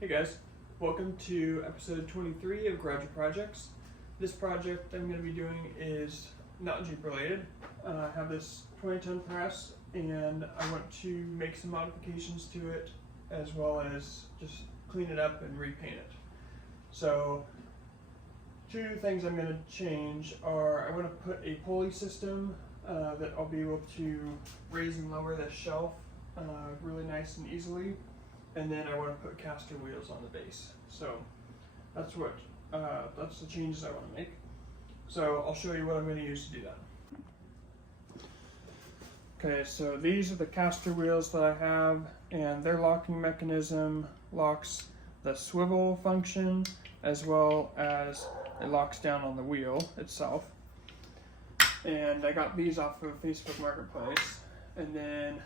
Hey guys, welcome to episode 23 of Graduate Projects. This project I'm going to be doing is not Jeep related. I have this 20-ton press and I want to make some modifications to it as well as just clean it up and repaint it. So two things I'm going to change are I want to put a pulley system that I'll be able to raise and lower this shelf really nice and easily. And then I want to put caster wheels on the base. So that's the changes I want to make. So I'll show you what I'm going to use to do that. Okay, so these are the caster wheels that I have, and their locking mechanism locks the swivel function as well as it locks down on the wheel itself. And I got these off of Facebook Marketplace. And then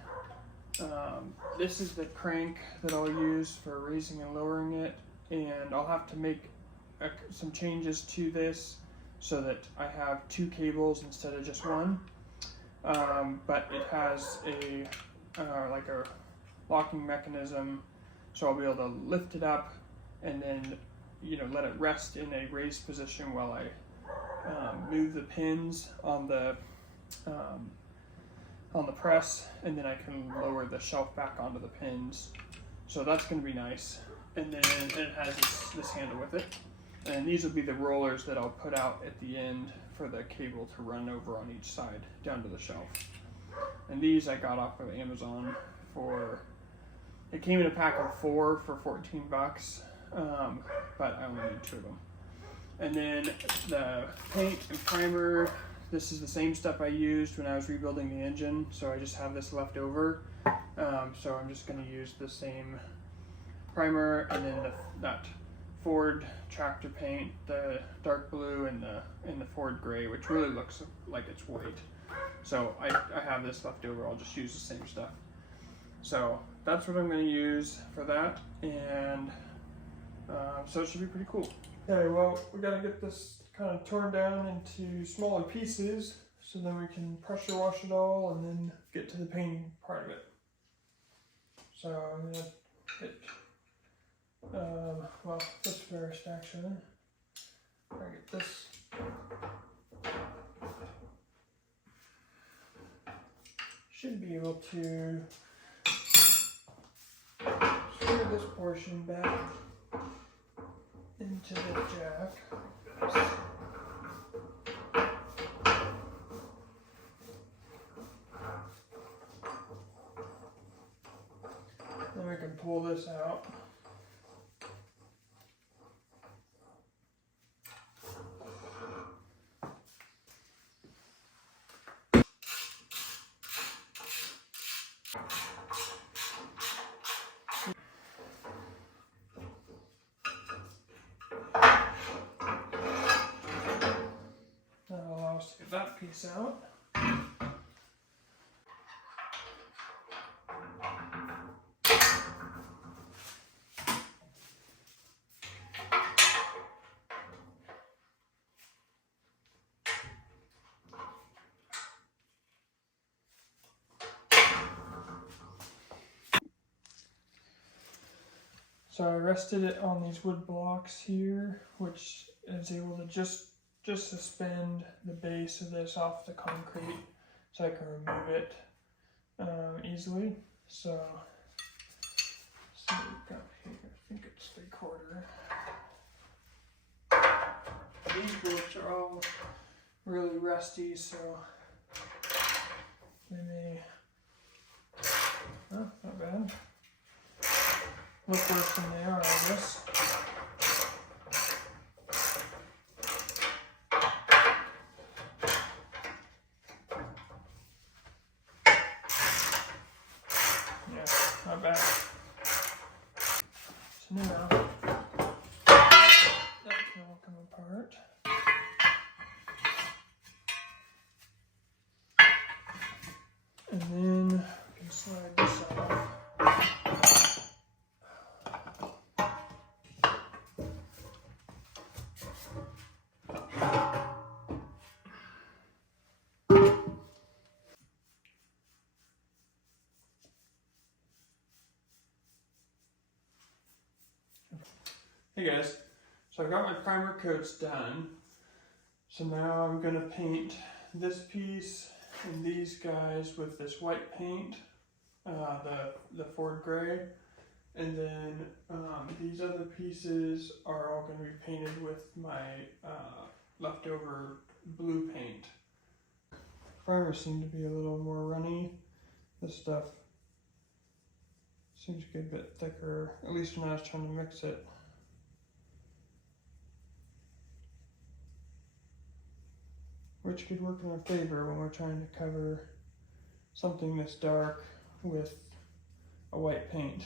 this is the crank that I'll use for raising and lowering it, and I'll have to make some changes to this so that I have two cables instead of just one. But it has a like a locking mechanism, so I'll be able to lift it up and then let it rest in a raised position while I move the pins on the press, and then I can lower the shelf back onto the pins. So that's going to be nice. And then it has this handle with it. And these will be the rollers that I'll put out at the end for the cable to run over on each side down to the shelf. And these I got off of Amazon it came in a pack of 4 for 14 bucks, but I only need 2 of them. And then the paint and primer, this is the same stuff I used when I was rebuilding the engine, so I just have this left over. So I'm just going to use the same primer, and then that Ford tractor paint, the dark blue and the Ford gray, which really looks like it's white. So I have this left over. I'll just use the same stuff. So that's what I'm going to use for that, and so it should be pretty cool. Okay, well, we got to get this kind of torn down into smaller pieces so then we can pressure wash it all and then get to the painting part of it. So I'm going to get, well, this first actually. I get this. Should be able to screw this portion back into the jack. Then we can pull this out. That'll allow us to get that piece out. So I rested it on these wood blocks here, which is able to just suspend the base of this off the concrete so I can remove it easily. So we've got here, I think it's 3/4. These bolts are all really rusty, so they may, oh, not bad. Look worse than they are, I guess. Yeah, not bad. So now, that can all come apart. And then we can slide this off. Hey guys, so I've got my primer coats done. So now I'm gonna paint this piece and these guys with this white paint, the Ford Gray, and then these other pieces are all gonna be painted with my leftover blue paint. Primer seemed to be a little more runny. This stuff seems to get a bit thicker, at least when I was trying to mix it. Which could work in our favor when we're trying to cover something this dark with a white paint.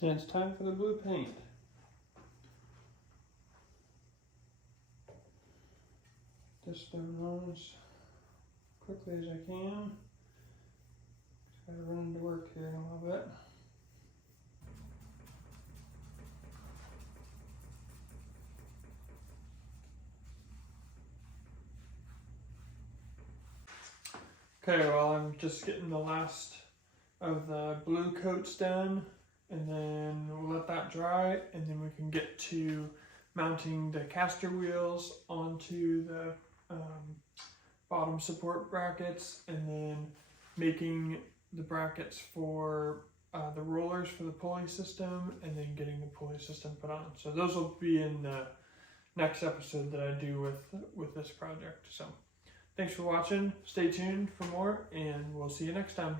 And it's time for the blue paint. Just going on as quickly as I can. Gotta run into work here in a little bit. Okay, well I'm just getting the last of the blue coats done, and then we'll let that dry, and then we can get to mounting the caster wheels onto the bottom support brackets, and then making the brackets for the rollers for the pulley system, and then getting the pulley system put on. So those will be in the next episode that I do with this project. So thanks for watching. Stay tuned for more, and we'll see you next time.